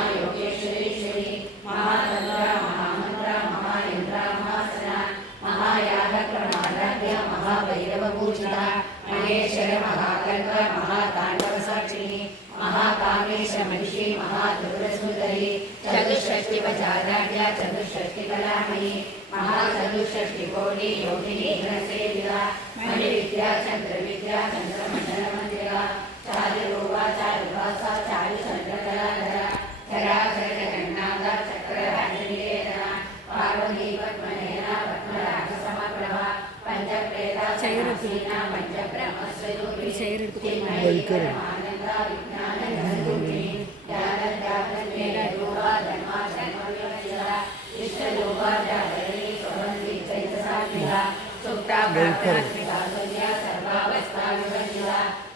महायोगेश्वरीश्वरी महातंत्र महामंत्र महायंत्र महासना महायाग क्रमाराध्य महाभैरवपूजिता महेश्वर महाकल्प महातांडव साक्षिणी महाकामेश महिषी महादुर्गसुंदरी चतुष्षष्टिवचाराध्या चतुष्षष्टिकलामयी महाचतुष्षष्टिकोटि योगिनी गुणसेविता मणिविद्या चंद्रविद्या चंद्रमंडलमंदिरा चारुरूपा चारुभासा चारुचंद्रकलाधरा चराचर जगन्नाथ चक्रराजनिकेतना पार्वती पद्मनयना पद्मराजसमप्रभा पंचप्रेता चैरसीना पंचब्रह्मस्वरूपिणी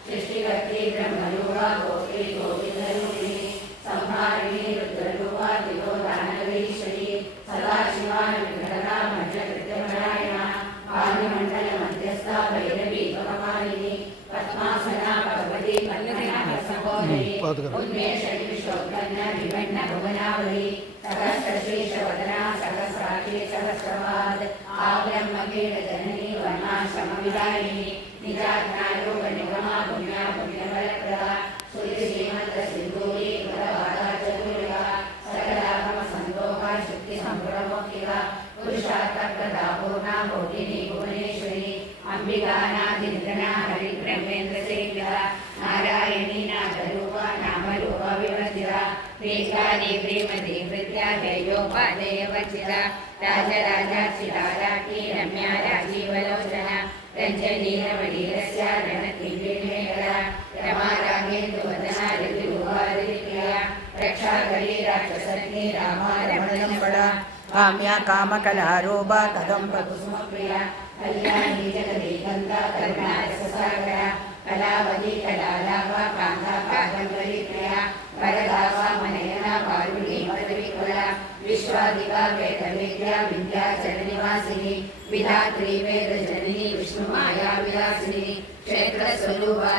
सृष्टिवर्ती ब्रह्मरूपा गोत्री गोविंदरूपिणी संहारिणी रुद्ररूपा दिवोदानवीश्वरी सदाशिवानुग्रहा मज्जकृत्यपरायणा वायुमण्डल मध्यस्था भैरवी भगवानिनी पद्मासना भगवती पद्मनाभसहोदरी उन्मेषणि विश्वोत्पन्न विभिन्न भुवनावली सहस्रशीर्षवदना सहस्राक्षी सहस्रपाद आब्रह्मवीर जननी वर्णाश्रमविदायिनी निजाज्ञायोग निगमा पुण्या पुण्यफलप्रदा सुधि श्रीमंत सिंधूरी गुणवादा चतुर्गा सकलागम संतोषा शक्ति संप्रमोक्तिका पुरुषार्थप्रदा पूर्णा भोगिनी भुवनेश्वरी अंबिकानादिन्द्रना हरिब्रह्मेन्द्र सेव्या नारायणी नागरूपा नामरूपा विवर्जिता प्रीकानि प्रेमति भृत्या जयोपादेयवचिता राजराजार्चिता राठी रम्या राजीवलोचना रञ्जनी रमणीरस्या रणतिर्विमेकरा रमा रागेन्दुवदना ऋतुरूपादिप्रिया रक्षाकरी राक्षसग्नि रामा रमणलम्बड़ा काम्या कामकलारूपा कदम्बकुसुमप्रिया कल्याणी जगदीकन्ता करुणारससागरा कलावती कलालाभा कान्ता कादम्बरीप्रिया वरदा वामनयना वारुणी पदविकुला विश्वादिका वेदविद्या विद्याचलनिवासिनी विधात्री वेदजननी विष्णुमाया विलासिनी क्षेत्रस्वरूपा